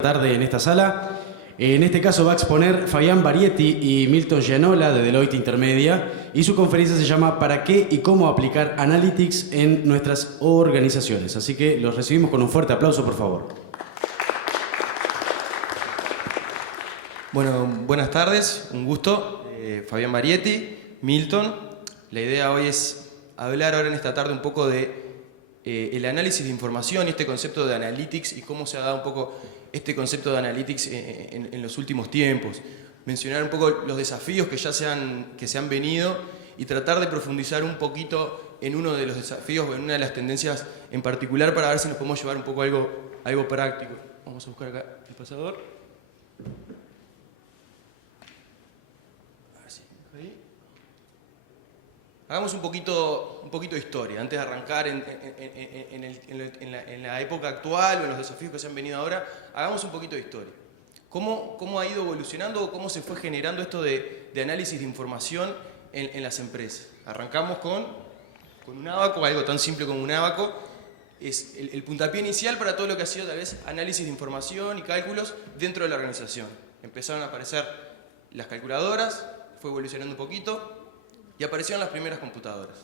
Tarde en esta sala. En este caso va a exponer Fabián Barietti y Milton Gianola de Deloitte Intermedia y su conferencia se llama ¿Para qué y cómo aplicar Analytics en nuestras organizaciones? Así que los recibimos con un fuerte aplauso, por favor. Bueno, buenas tardes, un gusto. Fabián Barietti, Milton. La idea hoy es hablar ahora en esta tarde un poco de el análisis de información y este concepto de Analytics y cómo se ha dado un poco este concepto de Analytics en los últimos tiempos. Mencionar un poco los desafíos que se han venido y tratar de profundizar un poquito en uno de los desafíos o en una de las tendencias en particular para ver si nos podemos llevar un poco algo práctico. Vamos a buscar acá el pasador. A ver si ahí. Hagamos un poquito de historia, antes de arrancar en la época actual o en los desafíos que se han venido ahora, hagamos un poquito de historia. ¿Cómo ha ido evolucionando o cómo se fue generando esto de análisis de información en las empresas? Arrancamos con un Abaco, algo tan simple como un Abaco, es el puntapié inicial para todo lo que ha sido tal vez análisis de información y cálculos dentro de la organización. Empezaron a aparecer las calculadoras, fue evolucionando un poquito, y aparecieron las primeras computadoras.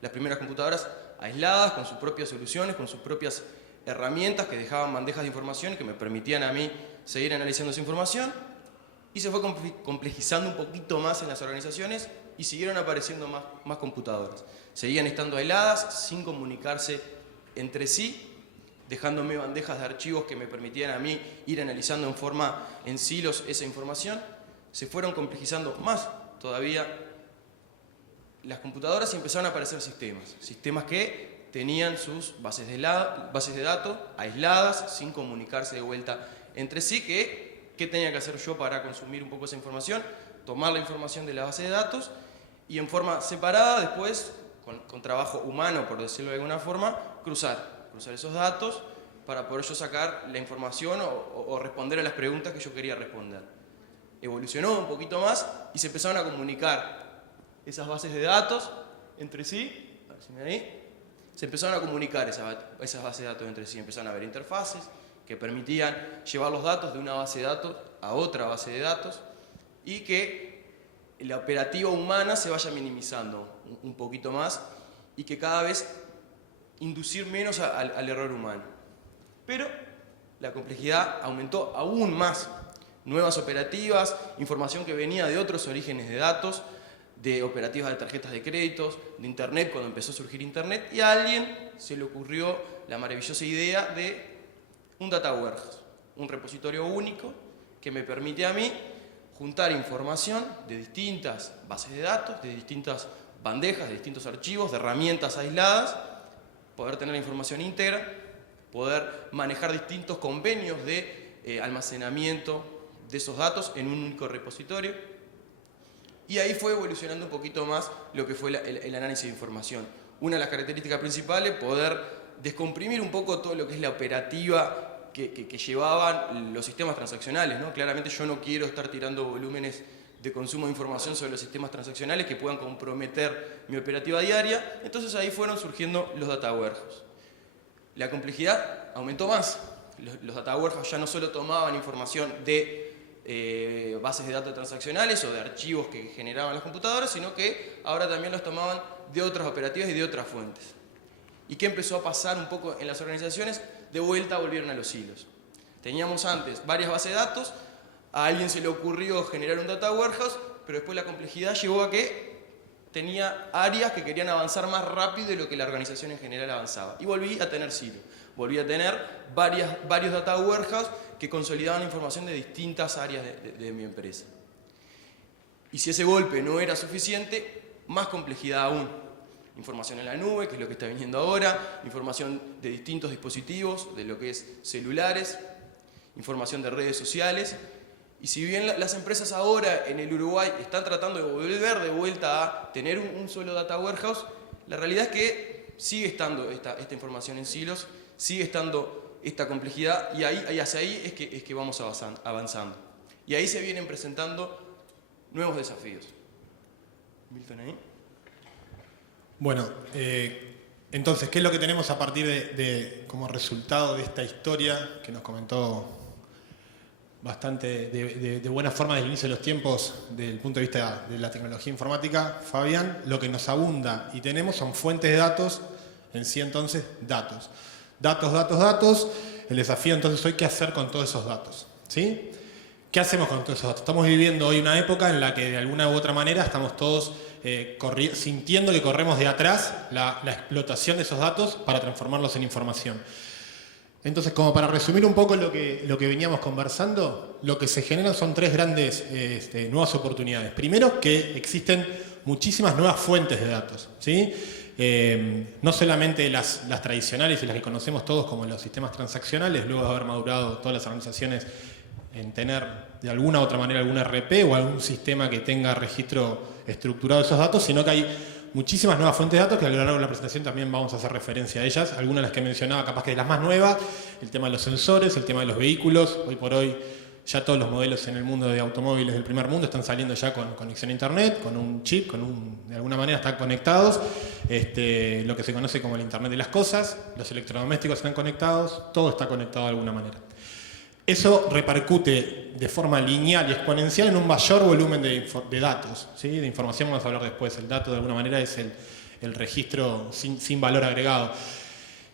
Las primeras computadoras aisladas, con sus propias soluciones, con sus propias herramientas que dejaban bandejas de información y que me permitían a mí seguir analizando esa información. Y se fue complejizando un poquito más en las organizaciones y siguieron apareciendo más computadoras. Seguían estando aisladas, sin comunicarse entre sí, dejándome bandejas de archivos que me permitían a mí ir analizando en silos esa información. Se fueron complejizando más todavía las computadoras y empezaron a aparecer sistemas que tenían sus bases de datos aisladas, sin comunicarse de vuelta entre sí. ¿Qué tenía que hacer yo para consumir un poco esa información? Tomar la información de la base de datos y en forma separada, después, con trabajo humano, por decirlo de alguna forma, cruzar esos datos para poder yo sacar la información o responder a las preguntas que yo quería responder. Evolucionó un poquito más y se empezaron a comunicar esas bases de datos entre sí. A ver si me ahí. Se empezaron a comunicar esas bases de datos entre sí. Empezaron a haber interfaces que permitían llevar los datos de una base de datos a otra base de datos y que la operativa humana se vaya minimizando un poquito más y que cada vez inducir menos al error humano. Pero la complejidad aumentó aún más. Nuevas operativas, información que venía de otros orígenes de datos, de operativas de tarjetas de créditos, de Internet, cuando empezó a surgir Internet, y a alguien se le ocurrió la maravillosa idea de un data warehouse, un repositorio único que me permite a mí juntar información de distintas bases de datos, de distintas bandejas, de distintos archivos, de herramientas aisladas, poder tener la información íntegra, poder manejar distintos convenios de almacenamiento de esos datos en un único repositorio. Y ahí fue evolucionando un poquito más lo que fue el análisis de información. Una de las características principales, poder descomprimir un poco todo lo que es la operativa que llevaban los sistemas transaccionales, ¿no? Claramente yo no quiero estar tirando volúmenes de consumo de información sobre los sistemas transaccionales que puedan comprometer mi operativa diaria. Entonces ahí fueron surgiendo los data warehouses. La complejidad aumentó más. Los data warehouses ya no solo tomaban información de bases de datos transaccionales o de archivos que generaban las computadoras, sino que ahora también los tomaban de otras operativas y de otras fuentes. ¿Y qué empezó a pasar un poco en las organizaciones? De vuelta volvieron a los hilos. Teníamos antes varias bases de datos, a alguien se le ocurrió generar un data warehouse, pero después la complejidad llevó a que tenía áreas que querían avanzar más rápido de lo que la organización en general avanzaba. Y volví a tener silos. Volví a tener varios data warehouse que consolidaban información de distintas áreas de mi empresa. Y si ese golpe no era suficiente, más complejidad aún. Información en la nube, que es lo que está viniendo ahora, información de distintos dispositivos, de lo que es celulares, información de redes sociales. Y si bien las empresas ahora en el Uruguay están tratando de volver de vuelta a tener un solo data warehouse, la realidad es que sigue estando esta información en silos, sigue estando esta complejidad y hacia ahí es que vamos avanzando. Y ahí se vienen presentando nuevos desafíos. Milton, ahí. Bueno, entonces, ¿qué es lo que tenemos a partir como resultado de esta historia que nos comentó bastante de buena forma desde el inicio de los tiempos, desde el punto de vista de la tecnología informática, Fabián. Lo que nos abunda y tenemos son fuentes de datos, en sí entonces datos. Datos, datos, datos. El desafío entonces hoy, ¿qué hacer con todos esos datos? ¿Sí? ¿Qué hacemos con todos esos datos? Estamos viviendo hoy una época en la que de alguna u otra manera estamos todos sintiendo que corremos de atrás la explotación de esos datos para transformarlos en información. Entonces, como para resumir un poco lo que veníamos conversando, lo que se generan son tres grandes nuevas oportunidades. Primero, que existen muchísimas nuevas fuentes de datos, ¿sí? No solamente las tradicionales y las que conocemos todos como los sistemas transaccionales, luego de haber madurado todas las organizaciones en tener de alguna u otra manera algún RP o algún sistema que tenga registro estructurado de esos datos, sino que hay muchísimas nuevas fuentes de datos que a lo largo de la presentación también vamos a hacer referencia a ellas. Algunas de las que mencionaba, capaz que de las más nuevas, el tema de los sensores, el tema de los vehículos. Hoy por hoy ya todos los modelos en el mundo de automóviles del primer mundo están saliendo ya con conexión a internet, con un chip, de alguna manera están conectados. Lo que se conoce como el Internet de las cosas, los electrodomésticos están conectados, todo está conectado de alguna manera. Eso repercute de forma lineal y exponencial en un mayor volumen de datos, ¿sí? De información vamos a hablar después. El dato de alguna manera es el registro sin valor agregado.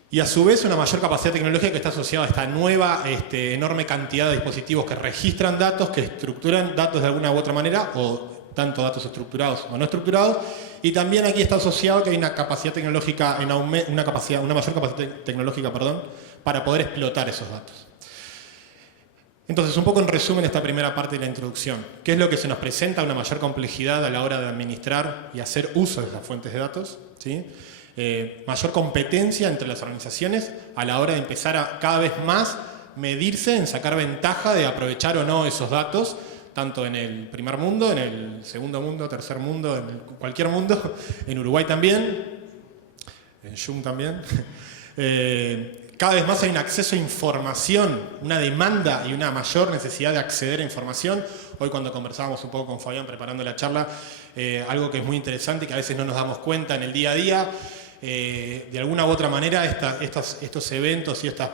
Y a su vez una mayor capacidad tecnológica que está asociada a esta nueva enorme cantidad de dispositivos que registran datos, que estructuran datos de alguna u otra manera, o tanto datos estructurados o no estructurados. Y también aquí está asociado que hay una capacidad tecnológica en aumento, una mayor capacidad tecnológica, para poder explotar esos datos. Entonces, un poco en resumen esta primera parte de la introducción. ¿Qué es lo que se nos presenta? Una mayor complejidad a la hora de administrar y hacer uso de esas fuentes de datos, ¿sí? Mayor competencia entre las organizaciones a la hora de empezar a cada vez más medirse en sacar ventaja de aprovechar o no esos datos, tanto en el primer mundo, en el segundo mundo, tercer mundo, en cualquier mundo, en Uruguay también, en Zoom también. Cada vez más hay un acceso a información, una demanda y una mayor necesidad de acceder a información. Hoy cuando conversábamos un poco con Fabián preparando la charla, algo que es muy interesante y que a veces no nos damos cuenta en el día a día, de alguna u otra manera estos eventos y estas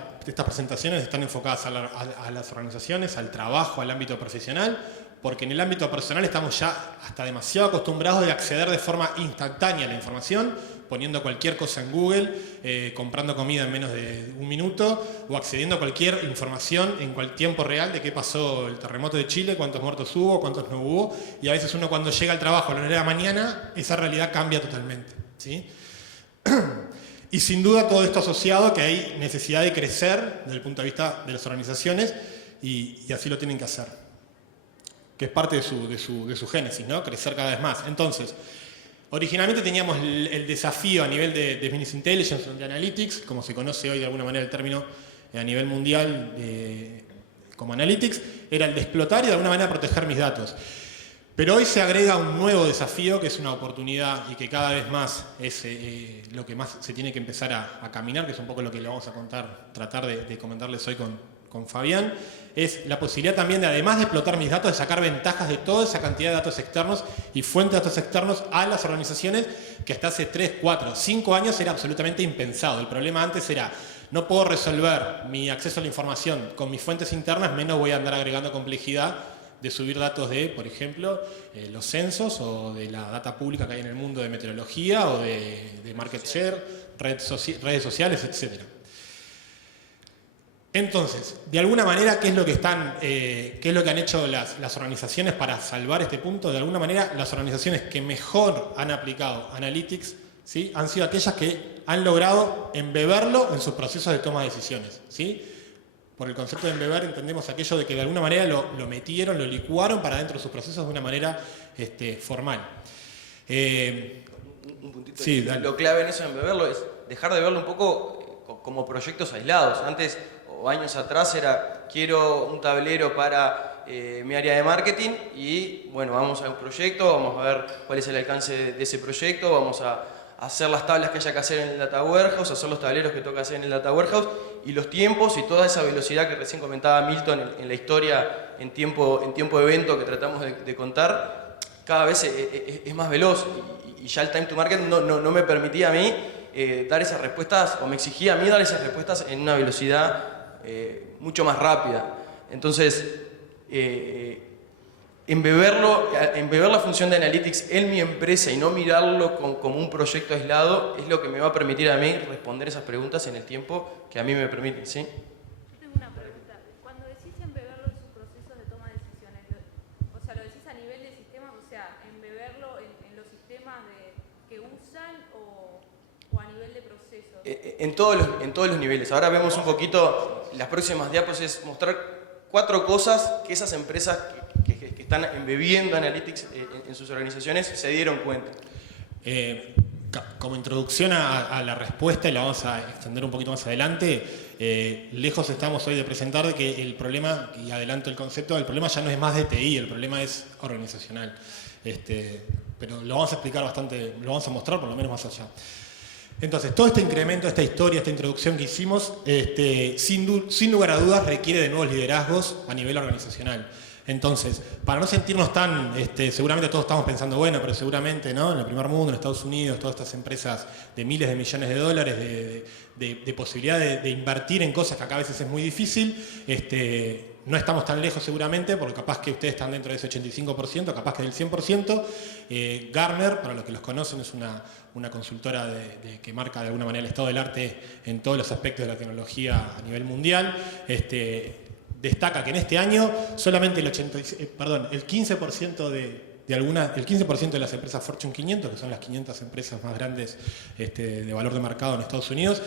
presentaciones están enfocadas a las organizaciones, al trabajo, al ámbito profesional, porque en el ámbito personal estamos ya hasta demasiado acostumbrados de acceder de forma instantánea a la información, poniendo cualquier cosa en Google, comprando comida en menos de un minuto, o accediendo a cualquier información en tiempo real de qué pasó el terremoto de Chile, cuántos muertos hubo, cuántos no hubo, y a veces uno cuando llega al trabajo a la hora de la mañana, esa realidad cambia totalmente, ¿sí? Y sin duda todo esto asociado a que hay necesidad de crecer desde el punto de vista de las organizaciones, y así lo tienen que hacer, que es parte de su génesis, ¿no? Crecer cada vez más. Entonces, originalmente teníamos el desafío a nivel de Business Intelligence, de Analytics, como se conoce hoy de alguna manera el término a nivel mundial como Analytics, era el de explotar y de alguna manera proteger mis datos. Pero hoy se agrega un nuevo desafío que es una oportunidad y que cada vez más es lo que más se tiene que empezar a caminar, que es un poco lo que le vamos a tratar de comentarles hoy con Fabián, es la posibilidad también de, además de explotar mis datos, de sacar ventajas de toda esa cantidad de datos externos y fuentes de datos externos a las organizaciones que hasta hace 3, 4, 5 años era absolutamente impensado. El problema antes era, no puedo resolver mi acceso a la información con mis fuentes internas, menos voy a andar agregando complejidad de subir datos de, por ejemplo, los censos o de la data pública que hay en el mundo de meteorología o de market share, redes sociales, etc. Entonces, de alguna manera, ¿qué es lo que han hecho las organizaciones para salvar este punto? De alguna manera, las organizaciones que mejor han aplicado Analytics, ¿sí?, han sido aquellas que han logrado embeberlo en sus procesos de toma de decisiones, ¿sí? Por el concepto de embeber entendemos aquello de que de alguna manera lo metieron, lo licuaron para dentro de sus procesos de una manera formal. Un puntito. Sí, lo clave en eso de embeberlo es dejar de verlo un poco como proyectos aislados. Antes o años atrás era, quiero un tablero para mi área de marketing y bueno, vamos a un proyecto, vamos a ver cuál es el alcance de ese proyecto, vamos a hacer las tablas que haya que hacer en el Data Warehouse, hacer los tableros que toca hacer en el Data Warehouse y los tiempos y toda esa velocidad que recién comentaba Milton en la historia en tiempo de evento que tratamos de contar, cada vez es más veloz y ya el time to market no me permitía a mí dar esas respuestas, o me exigía a mí dar esas respuestas en una velocidad mucho más rápida. Entonces, embeber la función de Analytics en mi empresa y no mirarlo como un proyecto aislado es lo que me va a permitir a mí responder esas preguntas en el tiempo que a mí me permiten, ¿sí? Yo tengo una pregunta. Cuando decís embeberlo en sus procesos de toma de decisiones, o sea, ¿lo decís a nivel de sistemas, o sea, embeberlo en los sistemas que usan o a nivel de procesos? En todos los niveles. Ahora vemos un poquito, las próximas diapos es mostrar 4 cosas que esas empresas que están embebiendo Analytics en sus organizaciones se dieron cuenta. Como introducción a la respuesta, y la vamos a extender un poquito más adelante, lejos estamos hoy de presentar de que el problema, y adelanto el concepto, el problema ya no es más de TI, el problema es organizacional. Pero lo vamos a explicar bastante, lo vamos a mostrar por lo menos más allá. Entonces, todo este incremento, esta historia, esta introducción que hicimos, sin lugar a dudas requiere de nuevos liderazgos a nivel organizacional. Entonces, para no sentirnos tan, seguramente todos estamos pensando, bueno, pero seguramente, ¿no? En el primer mundo, en Estados Unidos, todas estas empresas de miles de millones de dólares, de posibilidad de invertir en cosas que acá a veces es muy difícil, no estamos tan lejos seguramente, porque capaz que ustedes están dentro de ese 85%, capaz que del 100%. Gartner, para los que los conocen, es una consultora que marca de alguna manera el estado del arte en todos los aspectos de la tecnología a nivel mundial. Destaca que en este año solamente el 15% el 15% de las empresas Fortune 500, que son las 500 empresas más grandes de valor de mercado en Estados Unidos,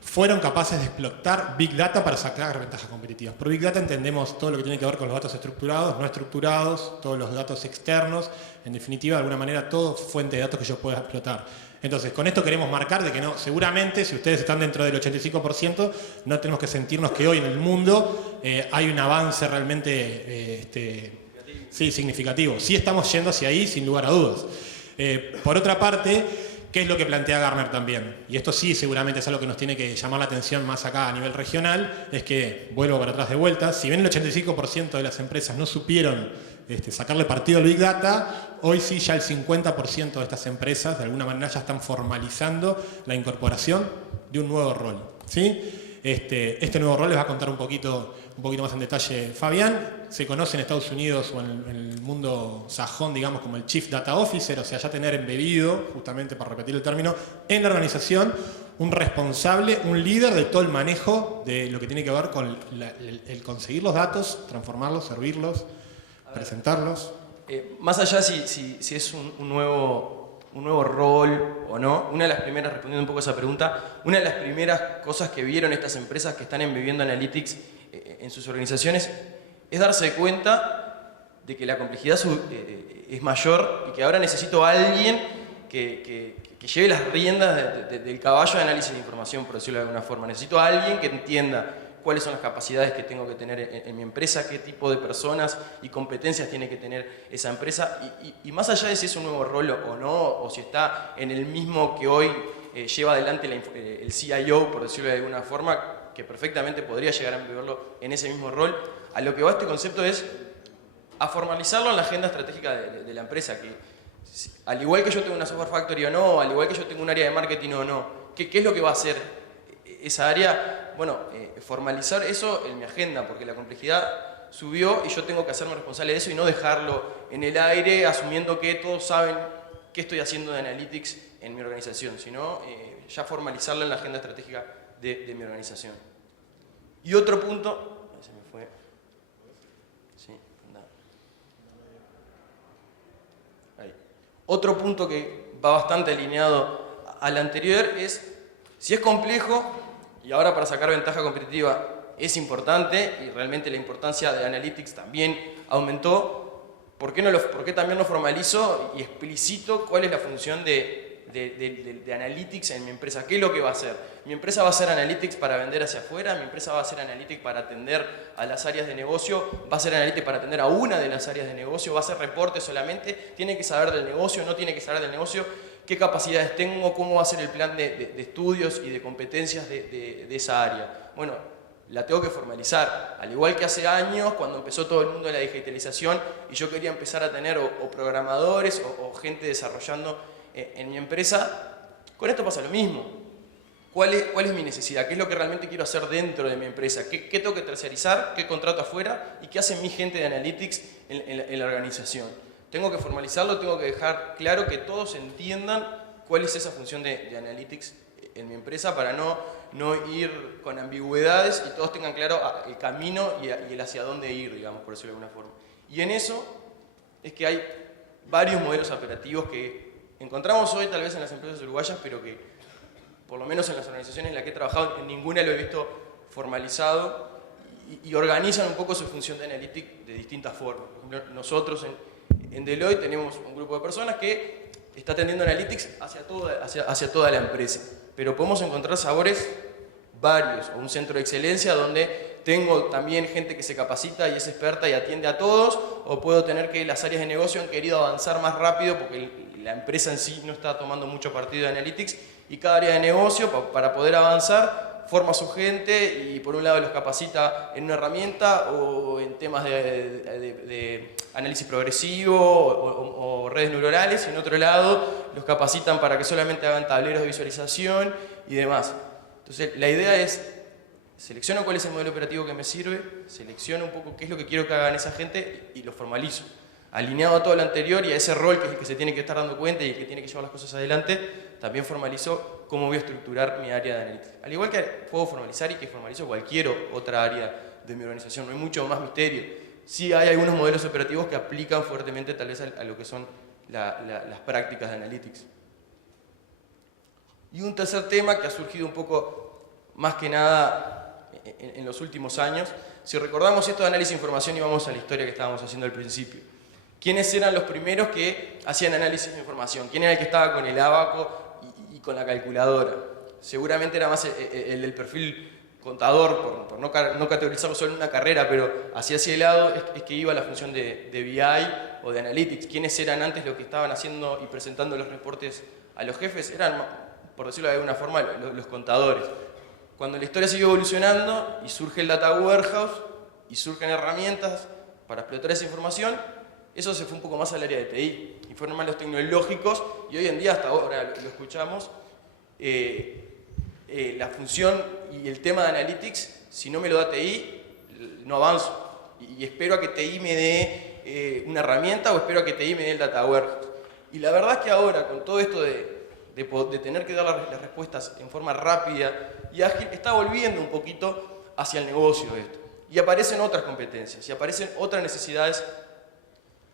fueron capaces de explotar Big Data para sacar ventajas competitivas. Por Big Data entendemos todo lo que tiene que ver con los datos estructurados, no estructurados, todos los datos externos, en definitiva, de alguna manera, todo fuente de datos que yo pueda explotar. Entonces, con esto queremos marcar de que no, seguramente, si ustedes están dentro del 85%, no tenemos que sentirnos que hoy en el mundo hay un avance realmente significativo. Sí estamos yendo hacia ahí, sin lugar a dudas. Por otra parte, ¿qué es lo que plantea Gartner también? Y esto sí seguramente es algo que nos tiene que llamar la atención más acá a nivel regional, es que, vuelvo para atrás de vuelta, si bien el 85% de las empresas no supieron sacarle partido al Big Data, hoy sí ya el 50% de estas empresas de alguna manera ya están formalizando la incorporación de un nuevo rol, ¿sí? Este nuevo rol les va a contar un poquito más en detalle Fabián. Se conoce en Estados Unidos o en el mundo sajón, digamos, como el Chief Data Officer, o sea, ya tener embebido, justamente para repetir el término, en la organización un responsable, un líder de todo el manejo de lo que tiene que ver con el conseguir los datos, transformarlos, servirlos, presentarlos. Más allá si es un nuevo rol o no, una de las primeras, respondiendo un poco a esa pregunta, una de las primeras cosas que vieron estas empresas que están embebiendo Analytics en sus organizaciones es darse cuenta de que la complejidad es mayor y que ahora necesito a alguien que lleve las riendas del caballo de análisis de información, por decirlo de alguna forma. Necesito a alguien que entienda cuáles son las capacidades que tengo que tener en mi empresa, qué tipo de personas y competencias tiene que tener esa empresa y más allá de si es un nuevo rol o no, o si está en el mismo que hoy lleva adelante el CIO, por decirlo de alguna forma, que perfectamente podría llegar a verlo en ese mismo rol, a lo que va este concepto es a formalizarlo en la agenda estratégica de la empresa, que al igual que yo tengo una software factory o no, al igual que yo tengo un área de marketing o no, ¿qué es lo que va a hacer esa área? Bueno, formalizar eso en mi agenda, porque la complejidad subió y yo tengo que hacerme responsable de eso y no dejarlo en el aire asumiendo que todos saben qué estoy haciendo de Analytics en mi organización, sino ya formalizarlo en la agenda estratégica de mi organización. Y otro punto, se me fue, sí, ahí. Otro punto que va bastante alineado al anterior es, si es complejo, y ahora para sacar ventaja competitiva es importante, y realmente la importancia de Analytics también aumentó, ¿por qué también lo formalizo y explicito cuál es la función de Analytics en mi empresa? ¿Qué es lo que va a hacer? Mi empresa va a hacer Analytics para vender hacia afuera, mi empresa va a hacer Analytics para atender a las áreas de negocio, va a hacer Analytics para atender a una de las áreas de negocio, va a hacer reportes solamente, tiene que saber del negocio, no tiene que saber del negocio, qué capacidades tengo, cómo va a ser el plan de estudios y de competencias de esa área. Bueno, la tengo que formalizar, al igual que hace años cuando empezó todo el mundo de la digitalización y yo quería empezar a tener o programadores o gente desarrollando en mi empresa. Con esto pasa lo mismo. ¿Cuál es mi necesidad? ¿Qué es lo que realmente quiero hacer dentro de mi empresa? ¿Qué tengo que tercerizar? ¿Qué contrato afuera? ¿Y qué hace mi gente de Analytics en la organización? Tengo que formalizarlo, tengo que dejar claro que todos entiendan cuál es esa función de Analytics en mi empresa para no ir con ambigüedades y todos tengan claro el camino y el hacia dónde ir, digamos, por decirlo de alguna forma. Y en eso es que hay varios modelos operativos que encontramos hoy tal vez en las empresas uruguayas, pero que por lo menos en las organizaciones en las que he trabajado, en ninguna lo he visto formalizado y organizan un poco su función de Analytics de distintas formas. Por ejemplo, nosotros en Deloitte tenemos un grupo de personas que está atendiendo Analytics hacia toda la empresa, pero podemos encontrar sabores varios, o un centro de excelencia donde tengo también gente que se capacita y es experta y atiende a todos, o puedo tener que las áreas de negocio han querido avanzar más rápido porque la empresa en sí no está tomando mucho partido de Analytics y cada área de negocio para poder avanzar forma a su gente y por un lado los capacita en una herramienta o en temas de análisis progresivo o redes neuronales y en otro lado los capacitan para que solamente hagan tableros de visualización y demás. Entonces la idea es, selecciono cuál es el modelo operativo que me sirve, selecciono un poco qué es lo que quiero que hagan esa gente y lo formalizo. Alineado a todo lo anterior y a ese rol que es el que se tiene que estar dando cuenta y el que tiene que llevar las cosas adelante, también formalizo cómo voy a estructurar mi área de analítica. Al igual que puedo formalizar y que formalizo cualquier otra área de mi organización, no hay mucho más misterio. Sí hay algunos modelos operativos que aplican fuertemente tal vez a lo que son las prácticas de analytics. Y un tercer tema que ha surgido un poco más que nada en los últimos años, si recordamos esto de análisis de información y vamos a la historia que estábamos haciendo al principio. ¿Quiénes eran los primeros que hacían análisis de información? ¿Quién era el que estaba con el abaco y con la calculadora? Seguramente era más el perfil contador, por no categorizarlo solo en una carrera, pero hacia ese lado es que iba la función de BI o de Analytics. ¿Quiénes eran antes los que estaban haciendo y presentando los reportes a los jefes? Eran, por decirlo de alguna forma, los contadores. Cuando la historia sigue evolucionando y surge el Data Warehouse y surgen herramientas para explotar esa información, eso se fue un poco más al área de TI y fueron más los tecnológicos y hoy en día, hasta ahora lo escuchamos, la función y el tema de Analytics, si no me lo da TI, no avanzo y espero a que TI me dé una herramienta o espero a que TI me dé el Data Warehouse. Y la verdad es que ahora, con todo esto de tener que dar las respuestas en forma rápida y ágil, está volviendo un poquito hacia el negocio esto. Y aparecen otras competencias y aparecen otras necesidades.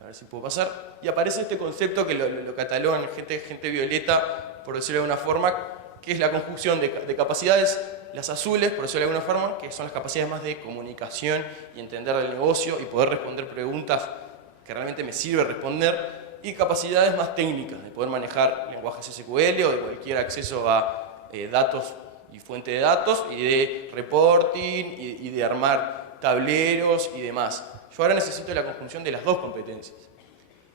A ver si puedo pasar. Y aparece este concepto que lo catalogan gente violeta, por decirlo de alguna forma, que es la conjunción de capacidades, las azules, por decirlo de alguna forma, que son las capacidades más de comunicación y entender del negocio y poder responder preguntas que realmente me sirve responder, y capacidades más técnicas, de poder manejar lenguajes SQL o de cualquier acceso a datos y fuente de datos, y de reporting, y de armar tableros y demás. Yo ahora necesito la conjunción de las dos competencias.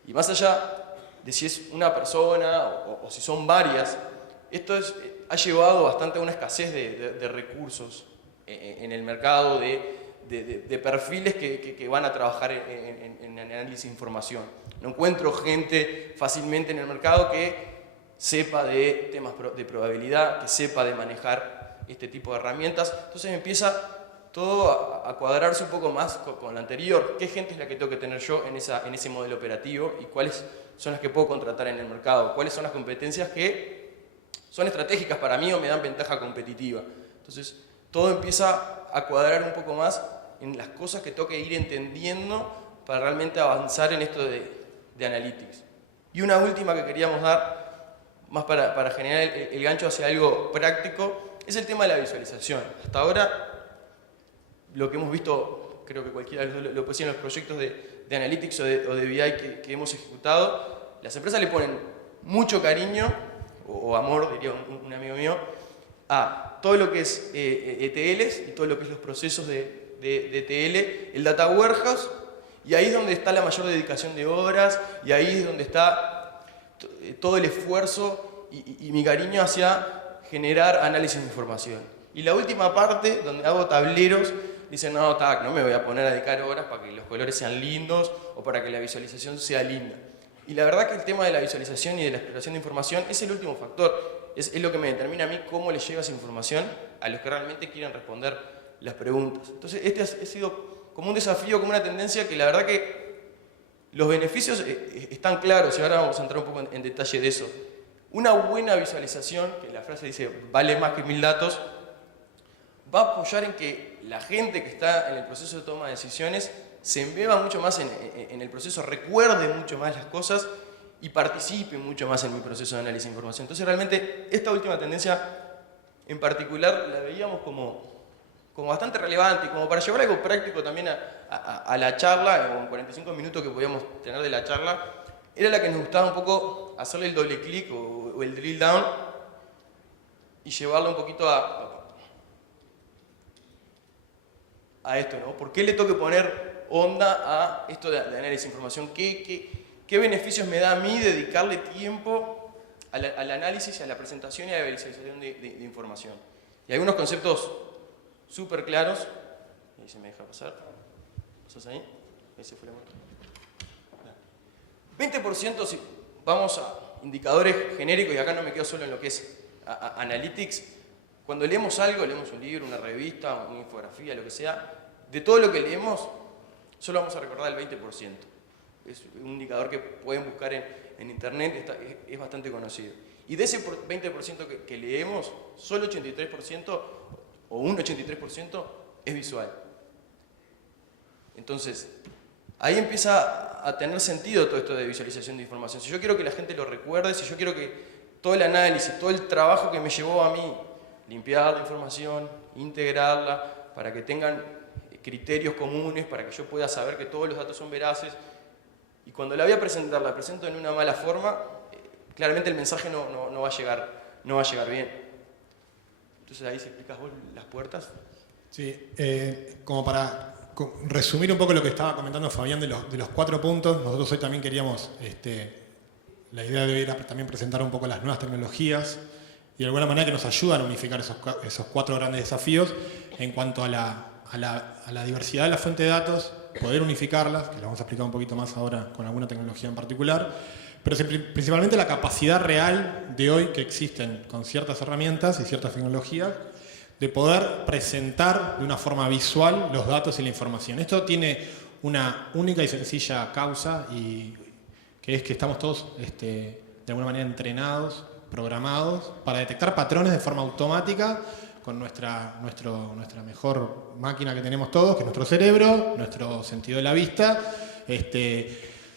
Y más allá de si es una persona o si son varias, esto ha llevado bastante a una escasez de recursos en el mercado, de perfiles que van a trabajar en análisis de información. No encuentro gente fácilmente en el mercado que sepa de temas de probabilidad, que sepa de manejar este tipo de herramientas. Entonces empieza todo a cuadrarse un poco más con la anterior. ¿Qué gente es la que tengo que tener yo en ese modelo operativo y cuáles son las que puedo contratar en el mercado? ¿Cuáles son las competencias que son estratégicas para mí o me dan ventaja competitiva? Entonces, todo empieza a cuadrar un poco más en las cosas que tengo que ir entendiendo para realmente avanzar en esto de Analytics. Y una última que queríamos dar, más para generar el gancho hacia algo práctico, es el tema de la visualización. Hasta ahora, lo que hemos visto, creo que cualquiera lo puede decir en los proyectos de Analytics o de BI que hemos ejecutado, las empresas le ponen mucho cariño o amor, diría un amigo mío, a todo lo que es ETLs y todo lo que es los procesos de ETL, el Data Warehouse, y ahí es donde está la mayor dedicación de horas, y ahí es donde está todo el esfuerzo y mi cariño hacia generar análisis de información. Y la última parte, donde hago tableros, dicen, no me voy a poner a dedicar horas para que los colores sean lindos o para que la visualización sea linda. Y la verdad que el tema de la visualización y de la exploración de información es el último factor. Es lo que me determina a mí cómo le llega esa información a los que realmente quieren responder las preguntas. Entonces, este ha sido como un desafío, como una tendencia que la verdad que los beneficios están claros, y ahora vamos a entrar un poco en detalle de eso. Una buena visualización, que la frase dice vale más que 1000 datos, va a apoyar en que la gente que está en el proceso de toma de decisiones se embeba mucho más en el proceso, recuerde mucho más las cosas y participe mucho más en mi proceso de análisis de información. Entonces realmente esta última tendencia en particular la veíamos como bastante relevante y como para llevar algo práctico también a la charla, en 45 minutos que podíamos tener de la charla, era la que nos gustaba un poco hacerle el doble clic o el drill down y llevarlo un poquito a esto, ¿no? ¿Por qué le tengo que poner onda a esto de análisis de información? ¿Qué beneficios me da a mí dedicarle tiempo al análisis, a la presentación y a la visualización de información? Y algunos conceptos súper claros. Ahí se me deja pasar. ¿Pasas ahí? Ahí se fue la muerte. 20%, si vamos a indicadores genéricos, y acá no me quedo solo en lo que es Analytics. Cuando leemos algo, leemos un libro, una revista, una infografía, lo que sea, de todo lo que leemos, solo vamos a recordar el 20%. Es un indicador que pueden buscar en internet, es bastante conocido. Y de ese 20% que leemos, solo 83% o un 83% es visual. Entonces, ahí empieza a tener sentido todo esto de visualización de información. Si yo quiero que la gente lo recuerde, si yo quiero que todo el análisis, todo el trabajo que me llevó a mí, limpiar la información, integrarla, para que tengan criterios comunes, para que yo pueda saber que todos los datos son veraces, y cuando la voy a presentar, la presento en una mala forma, claramente el mensaje no va a llegar bien. Entonces ahí, si explicas vos las puertas. Sí, como para resumir un poco lo que estaba comentando Fabián de los 4 puntos, nosotros hoy también queríamos, la idea de hoy era también presentar un poco las nuevas tecnologías y de alguna manera que nos ayudan a unificar esos 4 grandes desafíos en cuanto a la diversidad de la fuente de datos, poder unificarlas, que lo vamos a explicar un poquito más ahora con alguna tecnología en particular, pero principalmente la capacidad real de hoy que existen con ciertas herramientas y ciertas tecnologías de poder presentar de una forma visual los datos y la información. Esto tiene una única y sencilla causa, y que es que estamos todos de alguna manera entrenados, programados para detectar patrones de forma automática con nuestra mejor máquina que tenemos todos, que es nuestro cerebro, nuestro sentido de la vista,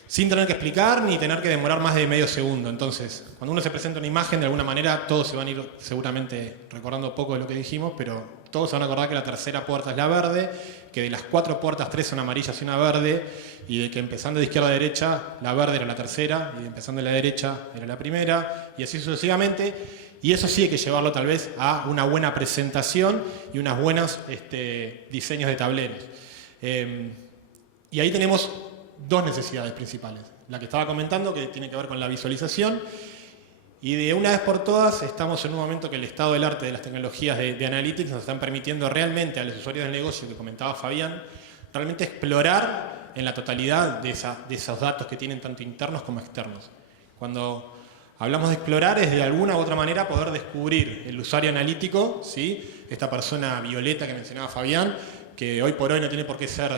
sin tener que explicar ni tener que demorar más de medio segundo. Entonces, cuando uno se presenta una imagen, de alguna manera todos se van a ir seguramente recordando poco de lo que dijimos, pero todos se van a acordar que la tercera puerta es la verde, que de las 4 puertas 3 son amarillas y una verde, y de que empezando de izquierda a derecha, la verde era la tercera, y empezando de la derecha era la primera, y así sucesivamente. Y eso sí hay que llevarlo tal vez a una buena presentación y unos buenos diseños de tableros. Y ahí tenemos 2 necesidades principales. La que estaba comentando, que tiene que ver con la visualización, y de una vez por todas estamos en un momento que el estado del arte de las tecnologías de Analytics nos están permitiendo realmente a los usuarios del negocio, que comentaba Fabián, realmente explorar en la totalidad de esos datos que tienen tanto internos como externos. Cuando hablamos de explorar es de alguna u otra manera poder descubrir el usuario analítico, ¿sí? Esta persona violeta que mencionaba Fabián, que hoy por hoy no tiene por qué ser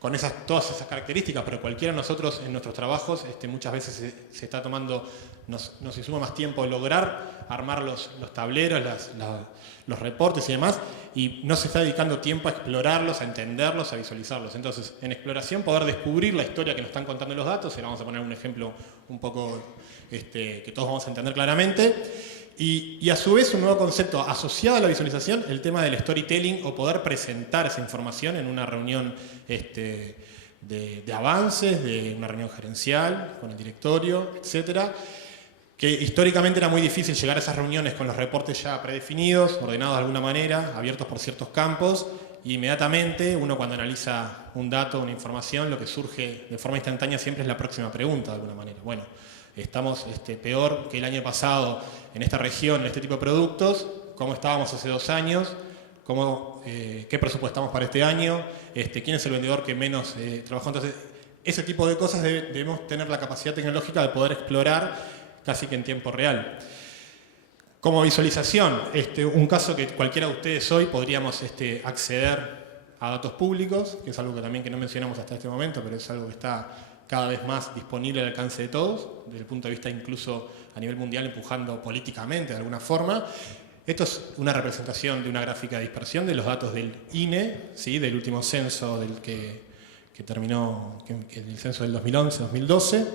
con todas esas características, pero cualquiera de nosotros en nuestros trabajos muchas veces se está tomando, nos insume más tiempo lograr armar los tableros, los reportes y demás, y no se está dedicando tiempo a explorarlos, a entenderlos, a visualizarlos. Entonces, en exploración, poder descubrir la historia que nos están contando los datos, y vamos a poner un ejemplo un poco que todos vamos a entender claramente. Y a su vez un nuevo concepto asociado a la visualización, el tema del storytelling, o poder presentar esa información en una reunión de avances, de una reunión gerencial, con el directorio, etcétera, que históricamente era muy difícil llegar a esas reuniones con los reportes ya predefinidos, ordenados de alguna manera, abiertos por ciertos campos, y inmediatamente uno cuando analiza un dato, una información, lo que surge de forma instantánea siempre es la próxima pregunta de alguna manera. Bueno, estamos peor que el año pasado en esta región, en este tipo de productos, cómo estábamos hace 2 años, qué presupuestamos para este año, quién es el vendedor que menos trabajó. Entonces, ese tipo de cosas debemos tener la capacidad tecnológica de poder explorar casi que en tiempo real. Como visualización, un caso que cualquiera de ustedes hoy podríamos acceder a datos públicos, que es algo que también no mencionamos hasta este momento, pero es algo que está cada vez más disponible al alcance de todos, desde el punto de vista incluso a nivel mundial empujando políticamente de alguna forma. Esto es una representación de una gráfica de dispersión de los datos del INE, ¿sí? Del último censo del que terminó, el censo del 2011-2012.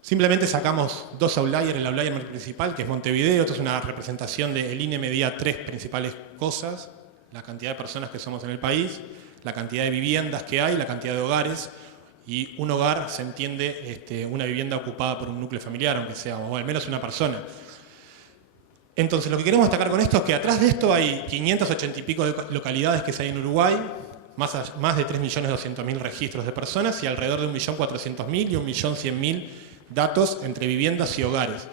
Simplemente sacamos dos outliers, el outlier principal, que es Montevideo. Esto es una representación del INE, medía tres principales cosas: la cantidad de personas que somos en el país, la cantidad de viviendas que hay, la cantidad de hogares. Y un hogar se entiende una vivienda ocupada por un núcleo familiar, aunque sea, o al menos una persona. Entonces, lo que queremos destacar con esto es que atrás de esto hay 580 y pico de localidades que se hay en Uruguay, más de 3.200.000 registros de personas y alrededor de 1.400.000 y 1.100.000 datos entre viviendas y hogares.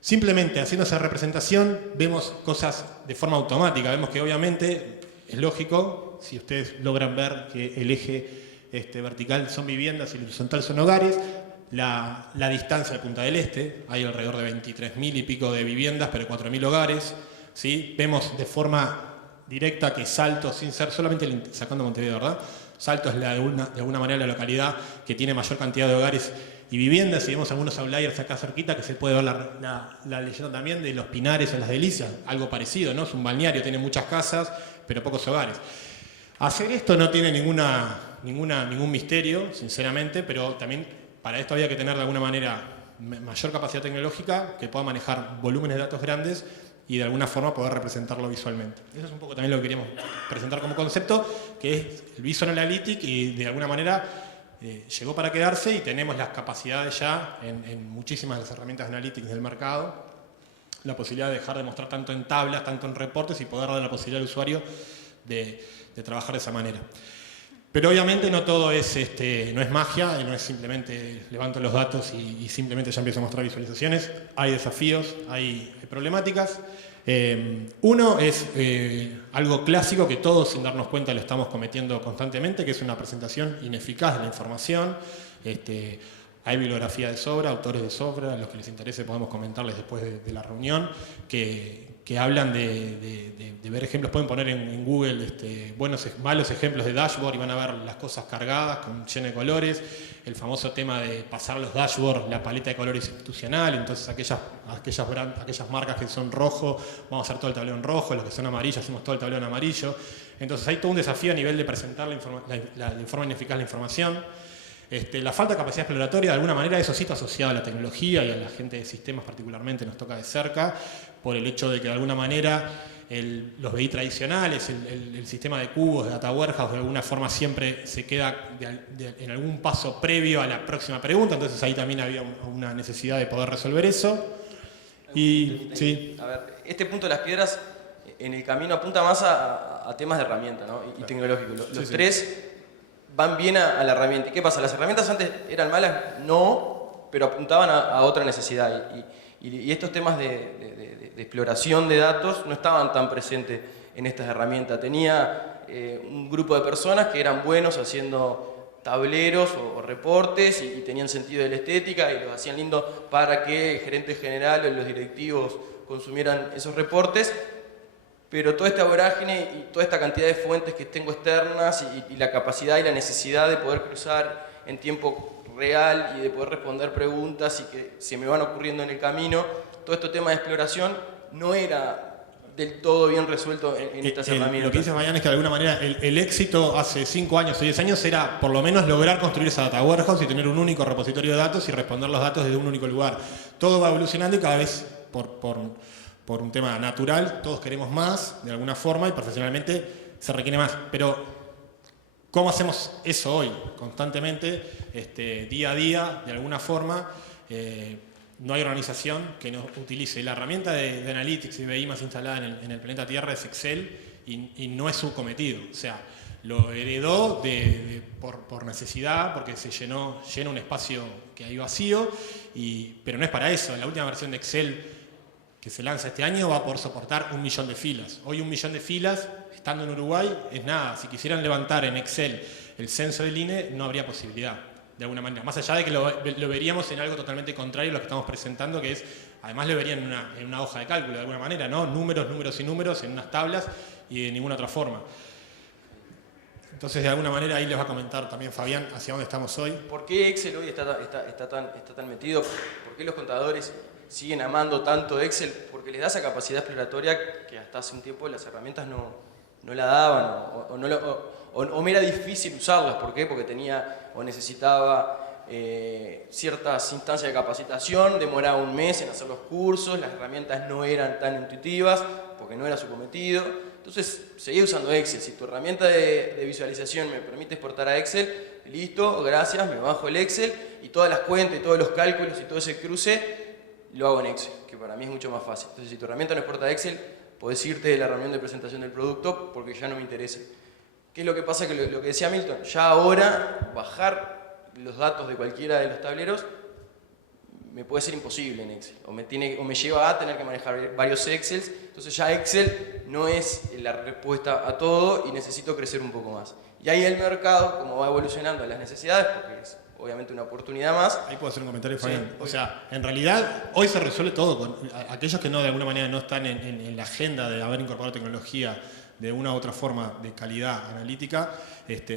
Simplemente haciendo esa representación vemos cosas de forma automática. Vemos que obviamente es lógico, si ustedes logran ver que el eje vertical son viviendas y el horizontal son hogares, la distancia de Punta del Este, hay alrededor de 23.000 y pico de viviendas, pero 4.000 hogares, ¿sí? Vemos de forma directa que Salto, sin ser solamente sacando Montevideo, ¿verdad? Salto es de alguna manera la localidad que tiene mayor cantidad de hogares y viviendas, y vemos algunos outliers acá cerquita que se puede ver la leyenda también de Los Pinares en Las Delicias, algo parecido, ¿no? Es un balneario, tiene muchas casas, pero pocos hogares. Hacer esto no tiene ningún misterio, sinceramente, pero también para esto había que tener de alguna manera mayor capacidad tecnológica que pueda manejar volúmenes de datos grandes y de alguna forma poder representarlo visualmente. Eso es un poco también lo que queríamos presentar como concepto, que es el Visual Analytics, y de alguna manera llegó para quedarse y tenemos las capacidades ya en muchísimas de las herramientas analytics del mercado, la posibilidad de dejar de mostrar tanto en tablas, tanto en reportes y poder dar la posibilidad al usuario de trabajar de esa manera. Pero obviamente no todo es, no es magia, y no es simplemente levanto los datos y simplemente ya empiezo a mostrar visualizaciones. Hay desafíos, hay problemáticas. Uno es algo clásico que todos sin darnos cuenta lo estamos cometiendo constantemente, que es una presentación ineficaz de la información. Hay bibliografía de sobra, autores de sobra, a los que les interese podemos comentarles después de la reunión, que hablan de ver ejemplos. Pueden poner en Google malos ejemplos de dashboard y van a ver las cosas cargadas, llenas de colores. El famoso tema de pasar los dashboards, la paleta de colores institucional. Entonces aquellas marcas que son rojo, vamos a hacer todo el tablero en rojo, los que son amarillos, hacemos todo el tablero en amarillo. Entonces hay todo un desafío a nivel de presentar de forma ineficaz la información. La falta de capacidad exploratoria, de alguna manera, eso sí está asociado a la tecnología y a la gente de sistemas particularmente nos toca de cerca, por el hecho de que de alguna manera los BI tradicionales, el sistema de cubos, de data warehouse, de alguna forma siempre se queda en algún paso previo a la próxima pregunta, entonces ahí también había una necesidad de poder resolver eso. Y sí. A ver, este punto de las piedras en el camino apunta más a temas de herramienta, ¿no? y tecnológicos. Los tres van bien a la herramienta. ¿Y qué pasa? ¿Las herramientas antes eran malas? No, pero apuntaban a otra necesidad. Y estos temas de exploración de datos no estaban tan presentes en estas herramientas. Tenía un grupo de personas que eran buenos haciendo tableros o reportes y tenían sentido de la estética y los hacían lindos para que el gerente general o los directivos consumieran esos reportes. Pero toda esta vorágine y toda esta cantidad de fuentes que tengo externas y la capacidad y la necesidad de poder cruzar en tiempo real y de poder responder preguntas y que se me van ocurriendo en el camino, todo este tema de exploración no era del todo bien resuelto en estas herramientas. Lo que dice Mariano es que de alguna manera el éxito hace 5 años o 10 años era por lo menos lograr construir esa data warehouse y tener un único repositorio de datos y responder los datos desde un único lugar. Todo va evolucionando y cada vez por un tema natural, todos queremos más, de alguna forma, y profesionalmente se requiere más. Pero, ¿cómo hacemos eso hoy? Constantemente, día a día, de alguna forma, no hay organización que no utilice la herramienta de Analytics y BI más instalada en el planeta Tierra es Excel, y no es su cometido. O sea, lo heredó por necesidad, porque llena un espacio que hay vacío, pero no es para eso. La última versión de Excel que se lanza este año va a poder soportar 1 millón de filas. Hoy 1 millón de filas, estando en Uruguay, es nada. Si quisieran levantar en Excel el censo del INE, no habría posibilidad, de alguna manera. Más allá de que lo veríamos en algo totalmente contrario a lo que estamos presentando, que es, además lo verían en una hoja de cálculo, de alguna manera, ¿no? Números, números y números en unas tablas y de ninguna otra forma. Entonces, de alguna manera, ahí les va a comentar también Fabián hacia dónde estamos hoy. ¿Por qué Excel hoy está tan metido? ¿Por qué los contadores siguen amando tanto Excel? Porque les da esa capacidad exploratoria que hasta hace un tiempo las herramientas no la daban o me era difícil usarlas. ¿Por qué? Porque tenía o necesitaba ciertas instancias de capacitación, demoraba un mes en hacer los cursos, las herramientas no eran tan intuitivas porque no era su cometido. Entonces, seguí usando Excel. Si tu herramienta de visualización me permite exportar a Excel, listo, gracias, me bajo el Excel y todas las cuentas y todos los cálculos y todo ese cruce lo hago en Excel, que para mí es mucho más fácil. Entonces, si tu herramienta no exporta a Excel, podés irte de la reunión de presentación del producto porque ya no me interesa. ¿Qué es lo que pasa? Que lo que decía Milton, ya ahora bajar los datos de cualquiera de los tableros me puede ser imposible en Excel, o me lleva a tener que manejar varios Excels. Entonces ya Excel no es la respuesta a todo y necesito crecer un poco más. Y ahí el mercado, como va evolucionando a las necesidades, porque es obviamente una oportunidad más. Ahí puedo hacer un comentario, Fabián. Sí. O sea, en realidad hoy se resuelve todo. Con aquellos que no, de alguna manera no están en la agenda de haber incorporado tecnología de una u otra forma de calidad analítica,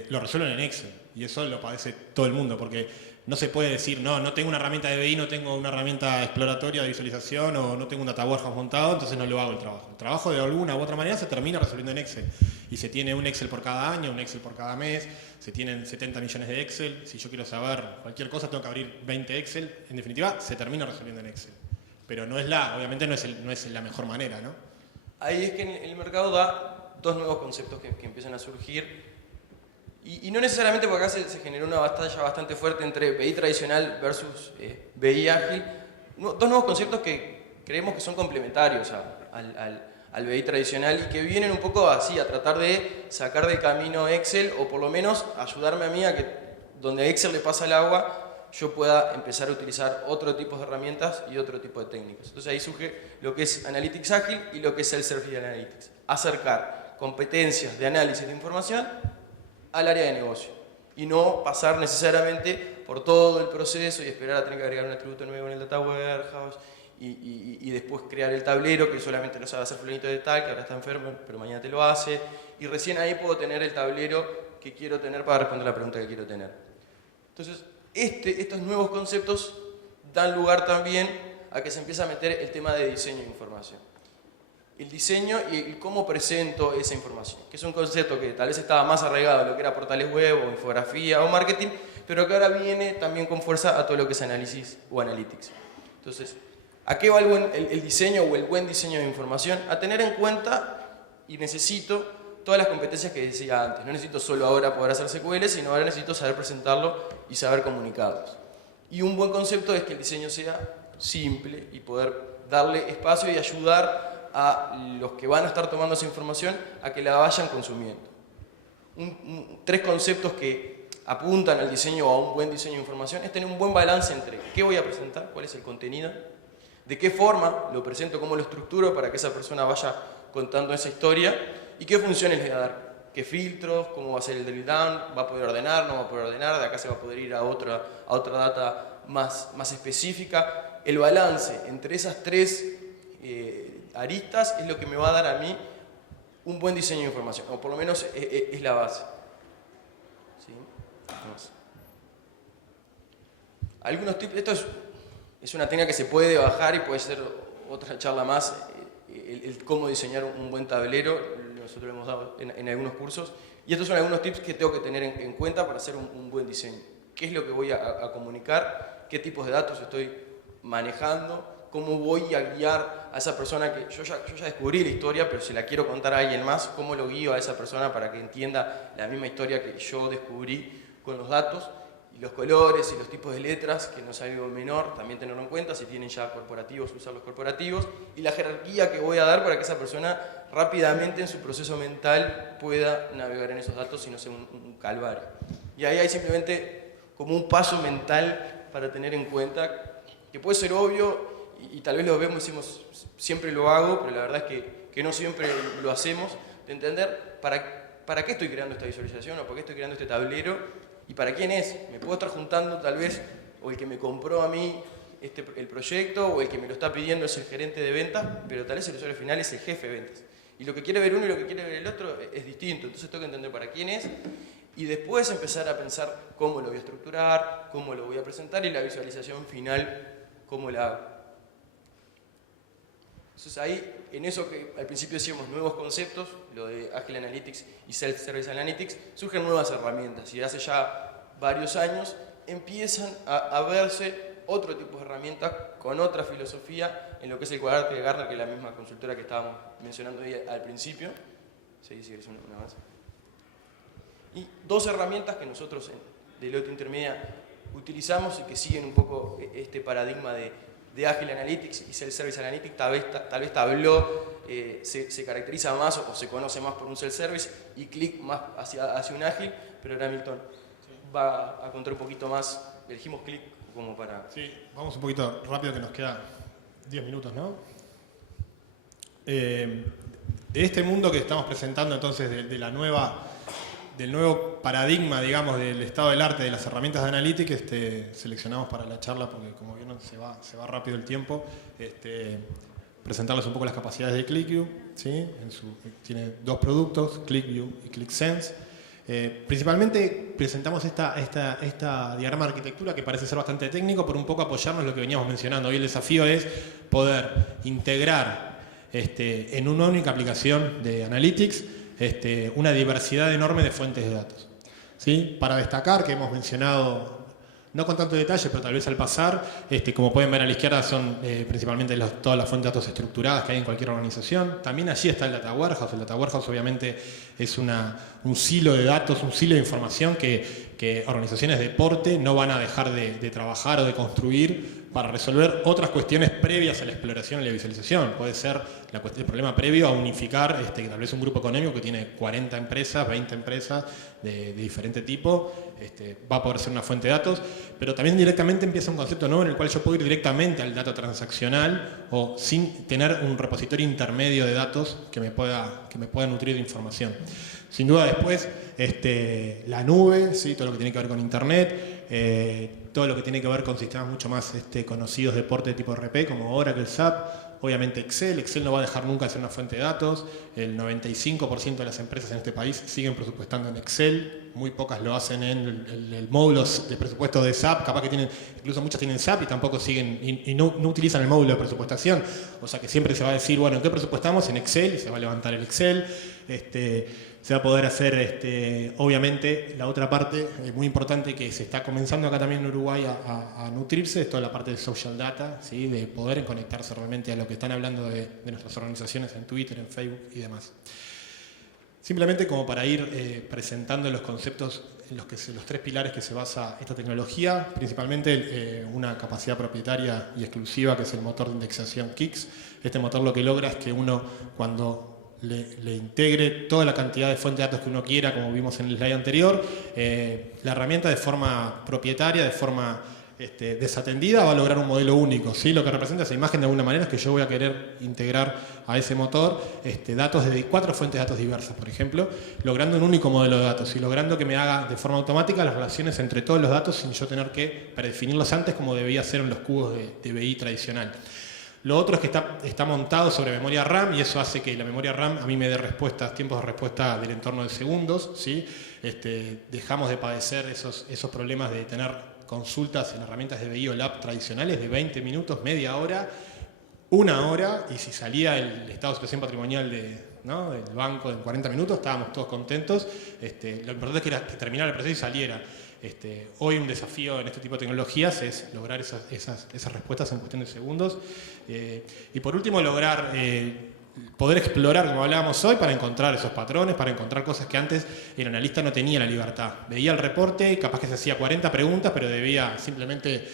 lo resuelven en Excel. Y eso lo padece todo el mundo, porque no se puede decir, no tengo una herramienta de BI, no tengo una herramienta exploratoria de visualización o no tengo un data warehouse montado, entonces no lo hago el trabajo. El trabajo de alguna u otra manera se termina resolviendo en Excel. Y se tiene un Excel por cada año, un Excel por cada mes, se tienen 70 millones de Excel. Si yo quiero saber cualquier cosa tengo que abrir 20 Excel. En definitiva, se termina resolviendo en Excel. Pero obviamente no es la mejor manera, ¿no? Ahí es que el mercado da dos nuevos conceptos que empiezan a surgir. Y no necesariamente porque acá se generó una batalla bastante fuerte entre BI tradicional versus BI ágil. Dos nuevos conceptos que creemos que son complementarios al BI tradicional y que vienen un poco así, a tratar de sacar del camino Excel o por lo menos ayudarme a mí a que donde a Excel le pasa el agua yo pueda empezar a utilizar otro tipo de herramientas y otro tipo de técnicas. Entonces ahí surge lo que es Analytics Ágil y lo que es el Self-Service Analytics. Acercar competencias de análisis de información al área de negocio y no pasar necesariamente por todo el proceso y esperar a tener que agregar un atributo nuevo en el Data Warehouse y después crear el tablero que solamente lo sabe hacer fulanito de tal, que ahora está enfermo, pero mañana te lo hace, y recién ahí puedo tener el tablero que quiero tener para responder la pregunta que quiero tener. Entonces, estos nuevos conceptos dan lugar también a que se empiece a meter el tema de diseño de información. El diseño y cómo presento esa información, que es un concepto que tal vez estaba más arraigado a lo que era portales web o infografía o marketing, pero que ahora viene también con fuerza a todo lo que es análisis o analytics. Entonces, ¿a qué va el diseño o el buen diseño de información? A tener en cuenta y necesito todas las competencias que decía antes. No necesito solo ahora poder hacer SQL, sino ahora necesito saber presentarlo y saber comunicarlos. Y un buen concepto es que el diseño sea simple y poder darle espacio y ayudar a los que van a estar tomando esa información a que la vayan consumiendo. Tres conceptos que apuntan al diseño o a un buen diseño de información es tener un buen balance entre qué voy a presentar, cuál es el contenido, de qué forma lo presento, cómo lo estructuro para que esa persona vaya contando esa historia y qué funciones le voy a dar, qué filtros, cómo va a ser el drill down, va a poder ordenar, no va a poder ordenar, de acá se va a poder ir a otra data más específica. El balance entre esas tres aristas es lo que me va a dar a mí un buen diseño de información, o por lo menos es la base. ¿Sí? Algunos tips, esto es una técnica que se puede bajar y puede ser otra charla más, el cómo diseñar un buen tablero, nosotros lo hemos dado en algunos cursos, y estos son algunos tips que tengo que tener en cuenta para hacer un buen diseño. ¿Qué es lo que voy a comunicar? ¿Qué tipos de datos estoy manejando? ¿Cómo voy a guiar a esa persona que yo ya descubrí la historia, pero si la quiero contar a alguien más, cómo lo guío a esa persona para que entienda la misma historia que yo descubrí con los datos? Y los colores y los tipos de letras, que no es algo menor, también tenerlo en cuenta. Si tienen ya corporativos, usar los corporativos. Y la jerarquía que voy a dar para que esa persona rápidamente en su proceso mental pueda navegar en esos datos y no sea un calvario. Y ahí hay simplemente como un paso mental para tener en cuenta, que puede ser obvio, y tal vez lo vemos y decimos, siempre lo hago, pero la verdad es que no siempre lo hacemos, de entender para ¿para qué estoy creando esta visualización o por qué estoy creando este tablero? ¿Y para quién es? Me puedo estar juntando tal vez, o el que me compró a mí el proyecto, o el que me lo está pidiendo es el gerente de ventas, pero tal vez el usuario final es el jefe de ventas. Y lo que quiere ver uno y lo que quiere ver el otro es distinto, entonces tengo que entender para quién es, y después empezar a pensar cómo lo voy a estructurar, cómo lo voy a presentar, y la visualización final, cómo la hago. Entonces ahí, en eso que al principio decíamos nuevos conceptos, lo de Agile Analytics y Self-Service Analytics, surgen nuevas herramientas y hace ya varios años empiezan a verse otro tipo de herramientas con otra filosofía en lo que es el cuadrante de Gartner, que es la misma consultora que estábamos mencionando ahí al principio. Sí, si quieres una más. Y dos herramientas que nosotros en Deloitte Intermedia utilizamos y que siguen un poco este paradigma de Agile Analytics y Self-Service Analytics. Tal vez Tableau se caracteriza más o se conoce más por un Self-Service y Qlik más hacia un Agile, pero ahora Milton va a contar un poquito más. Elegimos Qlik como para... Sí, vamos un poquito rápido que nos queda 10 minutos, ¿no? De este mundo que estamos presentando entonces del nuevo paradigma, digamos, del estado del arte de las herramientas de Analytics, seleccionamos para la charla, porque como vieron se va rápido el tiempo, presentarles un poco las capacidades de QlikView, ¿sí? Tiene dos productos, QlikView y QlikSense. Principalmente presentamos esta diagrama de arquitectura que parece ser bastante técnico, por un poco apoyarnos en lo que veníamos mencionando. Hoy el desafío es poder integrar en una única aplicación de Analytics una diversidad enorme de fuentes de datos. ¿Sí? Para destacar que hemos mencionado, no con tanto detalle, pero tal vez al pasar, como pueden ver a la izquierda son principalmente todas las fuentes de datos estructuradas que hay en cualquier organización. También allí está el Data Warehouse. El Data Warehouse obviamente es un silo de datos, un silo de información que organizaciones de deporte no van a dejar de trabajar o de construir para resolver otras cuestiones previas a la exploración y la visualización. Puede ser el problema previo a unificar tal vez un grupo económico que tiene 40 empresas, 20 empresas de diferente tipo, va a poder ser una fuente de datos, pero también directamente empieza un concepto nuevo en el cual yo puedo ir directamente al dato transaccional o sin tener un repositorio intermedio de datos que me pueda nutrir de información. Sin duda después, la nube, ¿sí? Todo lo que tiene que ver con Internet, todo lo que tiene que ver con sistemas mucho más conocidos de porte de tipo RP, como Oracle, SAP, obviamente Excel. Excel no va a dejar nunca de ser una fuente de datos. El 95% de las empresas en este país siguen presupuestando en Excel, muy pocas lo hacen en el módulo de presupuesto de SAP, capaz que tienen, incluso muchas tienen SAP y tampoco siguen, y no utilizan el módulo de presupuestación, o sea que siempre se va a decir, bueno, ¿en qué presupuestamos? En Excel, y se va a levantar el Excel. Se va a poder hacer, obviamente, la otra parte muy importante que se está comenzando acá también en Uruguay a nutrirse, es toda la parte de social data, ¿sí? De poder conectarse realmente a lo que están hablando de nuestras organizaciones en Twitter, en Facebook y demás. Simplemente como para ir presentando los conceptos en los tres pilares que se basa esta tecnología, principalmente una capacidad propietaria y exclusiva que es el motor de indexación Kix. Este motor lo que logra es que uno, cuando le integre toda la cantidad de fuentes de datos que uno quiera, como vimos en el slide anterior, la herramienta de forma propietaria, de forma desatendida, va a lograr un modelo único, ¿sí? Lo que representa esa imagen de alguna manera es que yo voy a querer integrar a ese motor datos de 4 fuentes de datos diversas, por ejemplo, logrando un único modelo de datos y logrando que me haga de forma automática las relaciones entre todos los datos sin yo tener que predefinirlos antes como debía hacer en los cubos de BI tradicional. Lo otro es que está montado sobre memoria RAM y eso hace que la memoria RAM a mí me dé tiempos de respuesta del entorno de segundos, ¿sí? Dejamos de padecer esos problemas de tener consultas en herramientas de BI o Lab tradicionales de 20 minutos, media hora, una hora, y si salía el estado de situación patrimonial del banco en 40 minutos, estábamos todos contentos. Lo importante es que terminara el proceso y saliera. Hoy un desafío en este tipo de tecnologías es lograr esas respuestas en cuestión de segundos. Y por último, lograr poder explorar, como hablábamos hoy, para encontrar esos patrones, para encontrar cosas que antes el analista no tenía la libertad. Veía el reporte, capaz que se hacía 40 preguntas, pero debía simplemente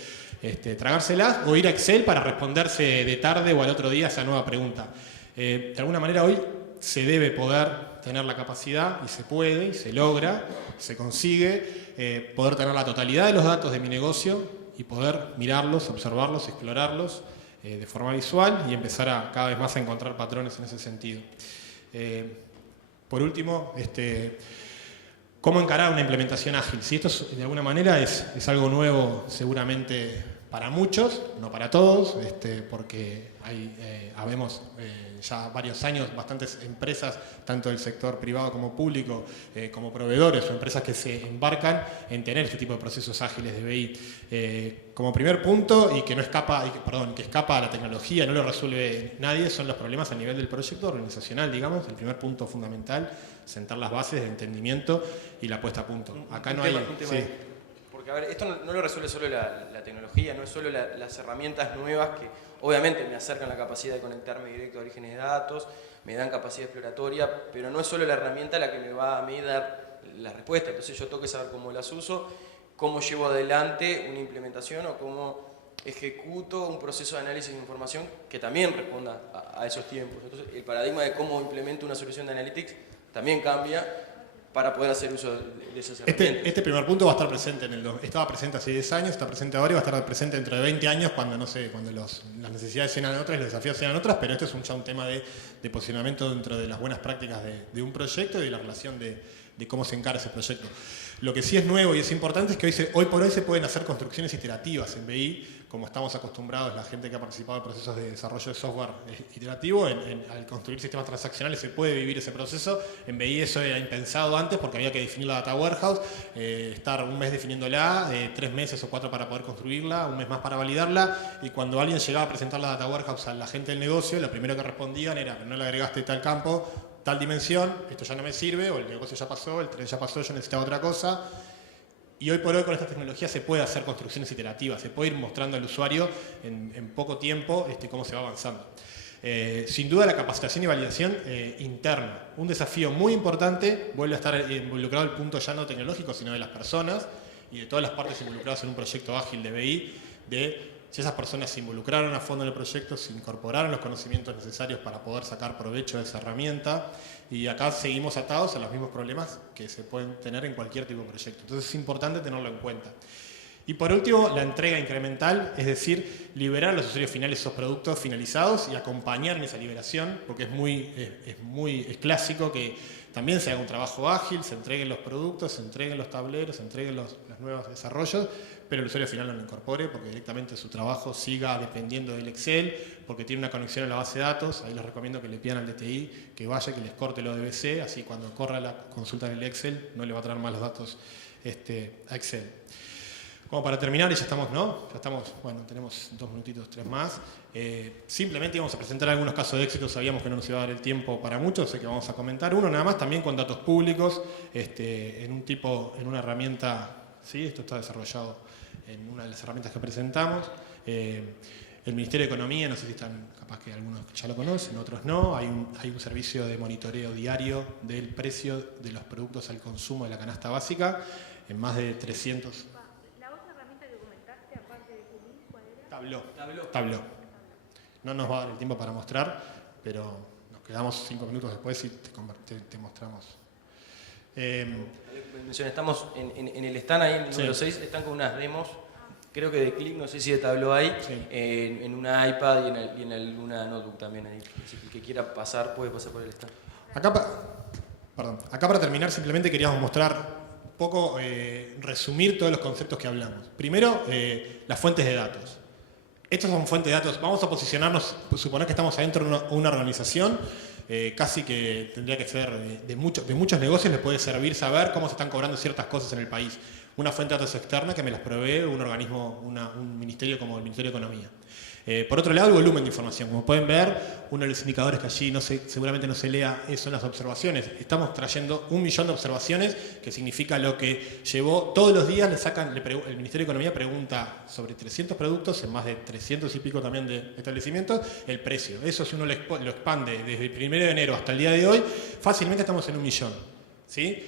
tragárselas o ir a Excel para responderse de tarde o al otro día esa nueva pregunta. De alguna manera hoy se debe poder tener la capacidad, y se puede, y se logra, se consigue, poder tener la totalidad de los datos de mi negocio y poder mirarlos, observarlos, explorarlos de forma visual y empezar cada vez más a encontrar patrones en ese sentido. Por último, ¿cómo encarar una implementación ágil? Si esto de alguna manera es algo nuevo seguramente para muchos, no para todos, porque habemos ya varios años bastantes empresas, tanto del sector privado como público, como proveedores o empresas que se embarcan en tener este tipo de procesos ágiles de BI. Como primer punto, y que escapa a la tecnología, no lo resuelve nadie, son los problemas a nivel del proyecto organizacional, digamos. El primer punto fundamental, sentar las bases de entendimiento y la puesta a punto. Acá no hay... Sí. Porque, a ver, esto no lo resuelve solo la tecnología, no es solo las herramientas nuevas que obviamente me acercan la capacidad de conectarme directo a orígenes de datos, me dan capacidad exploratoria, pero no es solo la herramienta la que me va a mí dar la respuesta. Entonces yo tengo que saber cómo las uso, cómo llevo adelante una implementación o cómo ejecuto un proceso de análisis de información que también responda a esos tiempos. Entonces el paradigma de cómo implemento una solución de analytics también cambia para poder hacer uso de esas herramientas. Este primer punto va a estar presente estaba presente hace 10 años, está presente ahora y va a estar presente dentro de 20 años cuando, no sé, cuando las necesidades sean otras y los desafíos sean otras, pero este es ya un tema de posicionamiento dentro de las buenas prácticas de un proyecto y de la relación de cómo se encara ese proyecto. Lo que sí es nuevo y es importante es que hoy por hoy se pueden hacer construcciones iterativas en BI, como estamos acostumbrados, la gente que ha participado en procesos de desarrollo de software iterativo, al construir sistemas transaccionales se puede vivir ese proceso. En BI eso era impensado antes porque había que definir la data warehouse, estar un mes definiéndola, 3 meses o 4 para poder construirla, un mes más para validarla, y cuando alguien llegaba a presentar la data warehouse a la gente del negocio, lo primero que respondían era: no le agregaste tal campo, tal dimensión, esto ya no me sirve, o el negocio ya pasó, el tren ya pasó, yo necesitaba otra cosa. Y hoy por hoy con esta tecnología se puede hacer construcciones iterativas, se puede ir mostrando al usuario en poco tiempo cómo se va avanzando. Sin duda la capacitación y validación interna, un desafío muy importante, vuelve a estar involucrado el punto ya no tecnológico, sino de las personas y de todas las partes involucradas en un proyecto ágil de BI, si esas personas se involucraron a fondo en el proyecto, se incorporaron los conocimientos necesarios para poder sacar provecho de esa herramienta, y acá seguimos atados a los mismos problemas que se pueden tener en cualquier tipo de proyecto. Entonces es importante tenerlo en cuenta. Y por último, la entrega incremental, es decir, liberar a los usuarios finales esos productos finalizados y acompañar en esa liberación, porque es clásico que también se haga un trabajo ágil, se entreguen los productos, se entreguen los tableros, se entreguen los nuevos desarrollos, pero el usuario final no lo incorpore porque directamente su trabajo siga dependiendo del Excel, porque tiene una conexión a la base de datos. Ahí les recomiendo que le pidan al DTI que vaya, que les corte lo DBC, así cuando corra la consulta en el Excel no le va a traer más los datos a Excel. Como para terminar, y ya estamos, ¿no? Ya estamos, bueno, tenemos 2 minutitos, 3 más. Simplemente íbamos a presentar algunos casos de éxito, sabíamos que no nos iba a dar el tiempo para muchos, sé que vamos a comentar uno nada más, también con datos públicos, en una herramienta, ¿sí? Esto está desarrollado en una de las herramientas que presentamos. El Ministerio de Economía, no sé si están, capaz que algunos ya lo conocen, otros no, hay un servicio de monitoreo diario del precio de los productos al consumo de la canasta básica en más de 300... Tableau. No nos va a dar el tiempo para mostrar, pero nos quedamos 5 minutos después y te mostramos. Estamos en el stand ahí, en el número 6, están con unas demos, creo que de Click, no sé si de Tableau hay, en una iPad y en alguna notebook también ahí. Así que el que quiera pasar puede pasar por el stand. Acá para terminar simplemente queríamos mostrar un poco, resumir todos los conceptos que hablamos. Primero, las fuentes de datos. Estas son fuentes de datos. Vamos a posicionarnos, suponer que estamos adentro de una organización, casi que tendría que ser de muchos negocios, les puede servir saber cómo se están cobrando ciertas cosas en el país. Una fuente de datos externa que me las provee un organismo, un ministerio como el Ministerio de Economía. Por otro lado, el volumen de información. Como pueden ver, uno de los indicadores que allí seguramente no se lea son las observaciones. Estamos trayendo 1 millón de observaciones, que significa lo que llevó todos los días. El Ministerio de Economía pregunta sobre 300 productos en más de 300 y pico también de establecimientos, el precio. Eso, si uno lo expande desde el 1 de enero hasta el día de hoy, fácilmente estamos en 1 millón. ¿Sí?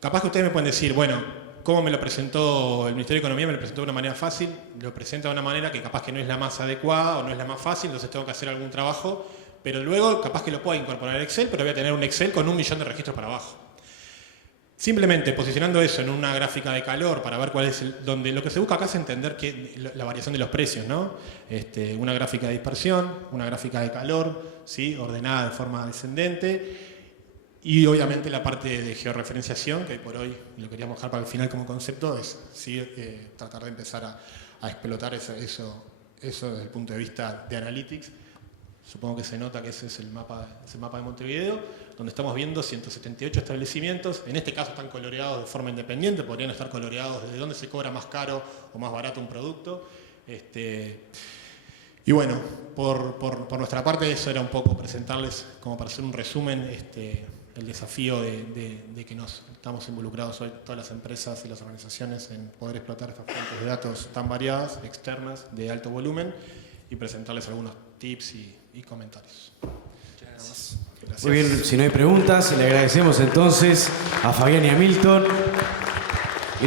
Capaz que ustedes me pueden decir, bueno, ¿cómo me lo presentó el Ministerio de Economía? Me lo presentó de una manera fácil, lo presenta de una manera que capaz que no es la más adecuada o no es la más fácil, entonces tengo que hacer algún trabajo, pero luego capaz que lo pueda incorporar a Excel, pero voy a tener un Excel con 1 millón de registros para abajo. Simplemente posicionando eso en una gráfica de calor para ver cuál es donde lo que se busca acá es entender la variación de los precios, ¿no? Una gráfica de dispersión, una gráfica de calor, ¿sí? Ordenada de forma descendente. Y obviamente la parte de georreferenciación, que por hoy lo queríamos dejar para el final como concepto, es ¿sí? Tratar de empezar a explotar eso desde el punto de vista de Analytics. Supongo que se nota que ese es el mapa de Montevideo, donde estamos viendo 178 establecimientos. En este caso están coloreados de forma independiente, podrían estar coloreados desde dónde se cobra más caro o más barato un producto. Y bueno, por nuestra parte eso era un poco presentarles, como para hacer un resumen, el desafío de que estamos involucrados hoy todas las empresas y las organizaciones en poder explotar estas fuentes de datos tan variadas, externas, de alto volumen, y presentarles algunos tips y comentarios. Gracias. Muy bien, si no hay preguntas, le agradecemos entonces a Fabián y a Milton.